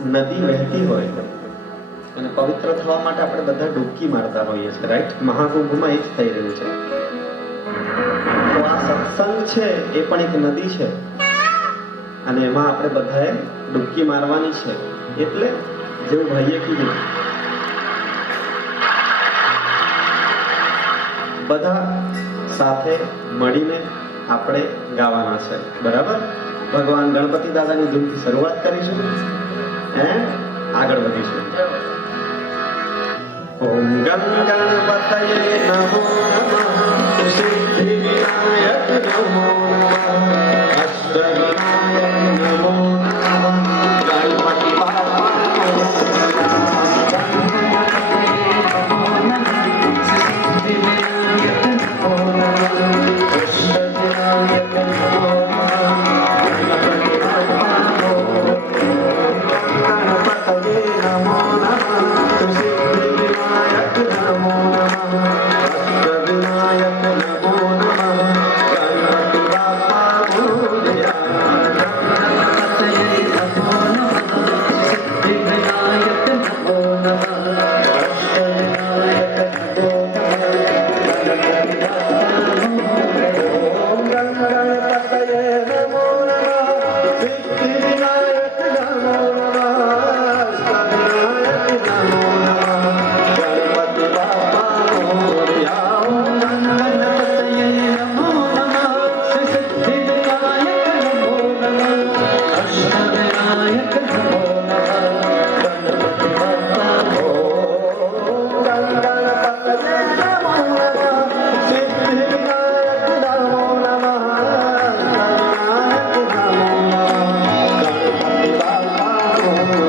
નદી વહેતી હોય અને પવિત્ર થવા માટે આપણે બધા ડૂબકી મારતા હોઈએ છીએ, રાઈટ? મહાકુંભમાં એ જ થઈ રહ્યું છે. તો આ સત્સંગ છે એ પણ એક નદી છે અને એમાં આપણે બધાએ ડૂબકી મારવાની છે. એટલે જેવું ભાઈએ કીધું, બધા સાથે મળીને આપણે ગાવાના છે, બરાબર? ભગવાન ગણપતિ દાદાની ધૂનથી શરૂઆત કરીશું એન્ડ આગળ વધીશું. ઓમ ગણ ગણપતયે નમો નમઃ, સિદ્ધિ વિનાયક નમો નમઃ, અષ્ટ વિનાયક નમો નમઃ, ગણપતિ બાપા નમો નમઃ, સિદ્ધિ વિનાયક નમો નમઃ, અષ્ટ વિનાયક નમો નમઃ, ગણપતિ બાપા નમો નમઃ, ગણપતયે નમો નમઃ, સિદ્ધિ વિનાયક નમો નમઃ, અષ્ટ વિનાયક નમો નમઃ, ગણપતિ બાપા મોરયા. ગણપતયે નમો નમઃ, સિદ્ધિ વિનાયક નમો નમઃ, અષ્ટ વિનાયક નમો નમઃ, ગણપતિ બાપા મોરયા. ઓમ ગણપતયે નમો નમઃ, સિદ્ધિ વિનાયક નમો નમઃ, અષ્ટ વિનાયક નમો નમઃ, ગણપતિ બાપા મોરયા. ઓમ ગણપતયે નમો નમઃ, સિદ્ધિ વિનાયક નમો નમઃ, અષ્ટ વિનાયક નમો નમઃ, ગણપતિ બાપા ગણપતયે નમો નમઃ, સિદ્ધિ વિનાયક નમો નમઃ, અષ્ટ વિનાયક નમો નમઃ,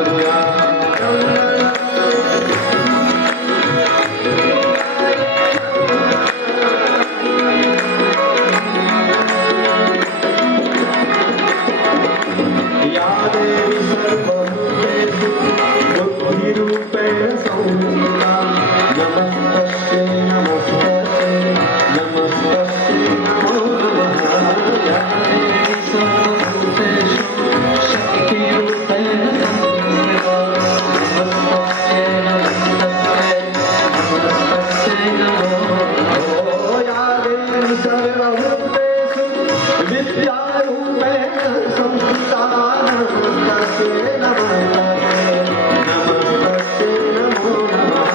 ગણપતિ બાપા મોરયા. या देवी सर्वभूतेषु बुद्धिरूपेण संस्थिता, नमस्तस्यै नमस्तस्यै नमस्तस्यै नमो नमः. या देवी सर्वभूतेषु शक्तिरूपेण संस्थिता, नमस्तस्यै नमस्तस्यै नमस्तस्यै नमो नमः. या देवी सर्वभूतेषु विद्यारूपेण संस्थिता, नमस्तस्यै नमस्तस्यै नमस्तस्यै नमो नमः.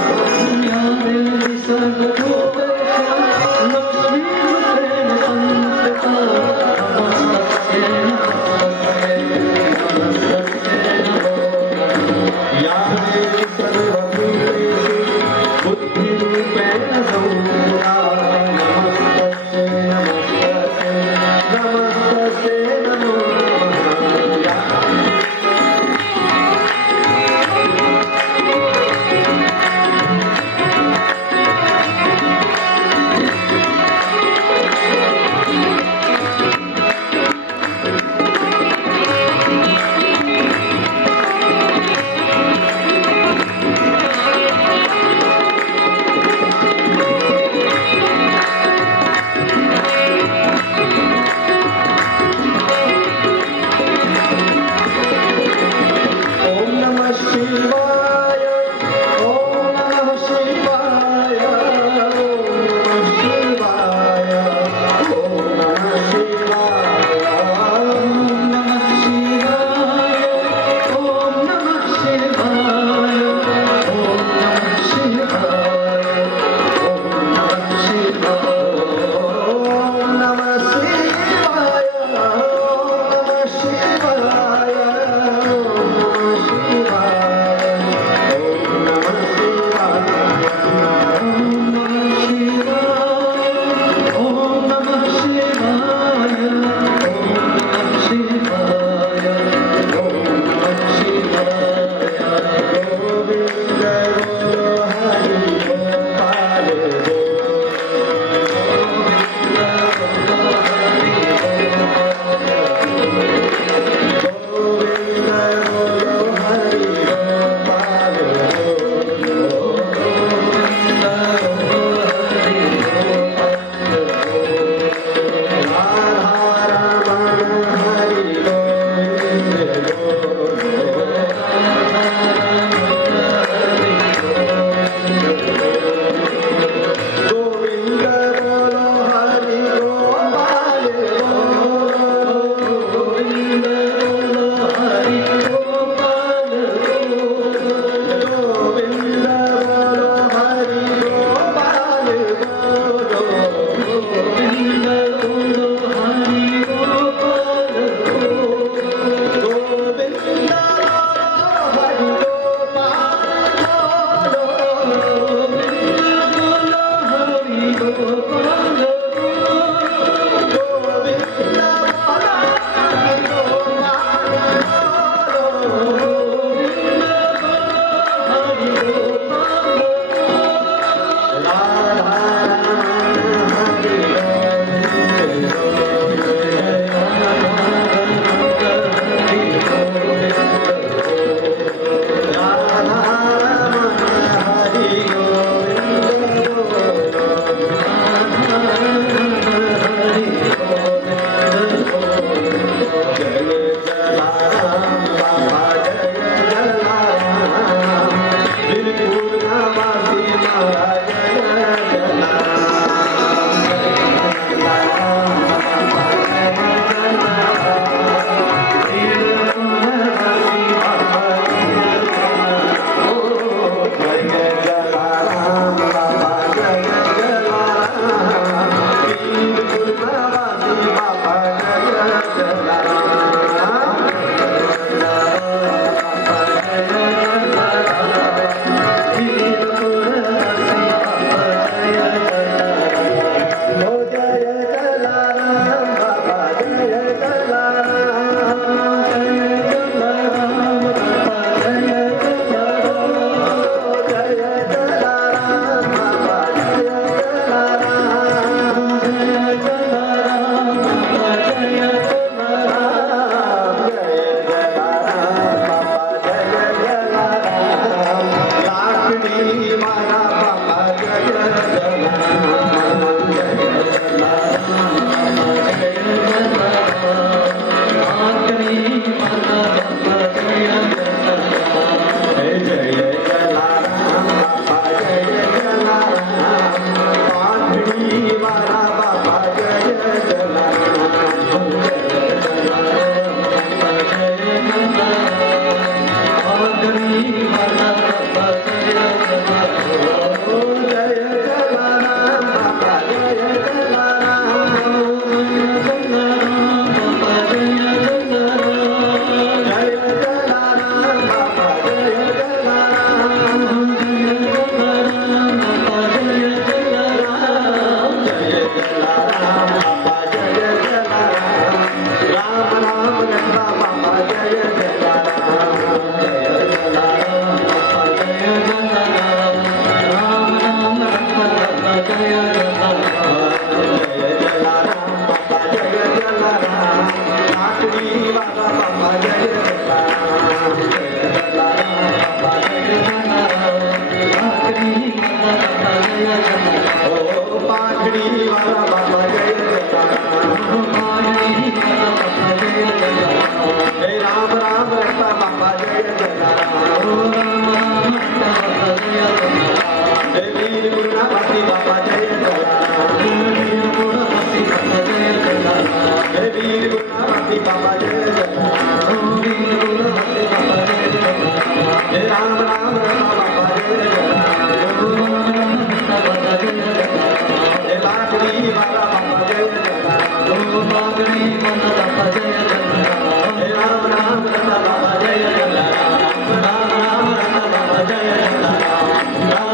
या देवी सर्वभूतेषु लक्ष्मीरूपेण संस्थिता, नमस्तस्यै नमस्तस्यै नमस्तस्यै नमो नमः. या देवी सर्वभूतेषु बुद्धिरूपेण संस्थिता, नमस्तस्यै नमस्तस्यै नमस्तस्यै नमो नमः. ओम नमः शिवाय, ओम नमः शिवाय, ओम नमः शिवाय, ओम नमः शिवाय, ओम नमः शिवाय, ओम नमः शिवाय, ओम नमः शिवाय, ओम नमः शिवाय, ओम नमः शिवाय, ओम नमः शिवाय, ओम नमः शिवाय, हे राम राम रत्ना बाबा जय जगन्नाथ हे बागडी वाला बाबा जय जगन्नाथ हे राम राम रत्ना बाबा जय जगन्नाथ राम राम रत्ना बाबा जय जगन्नाथ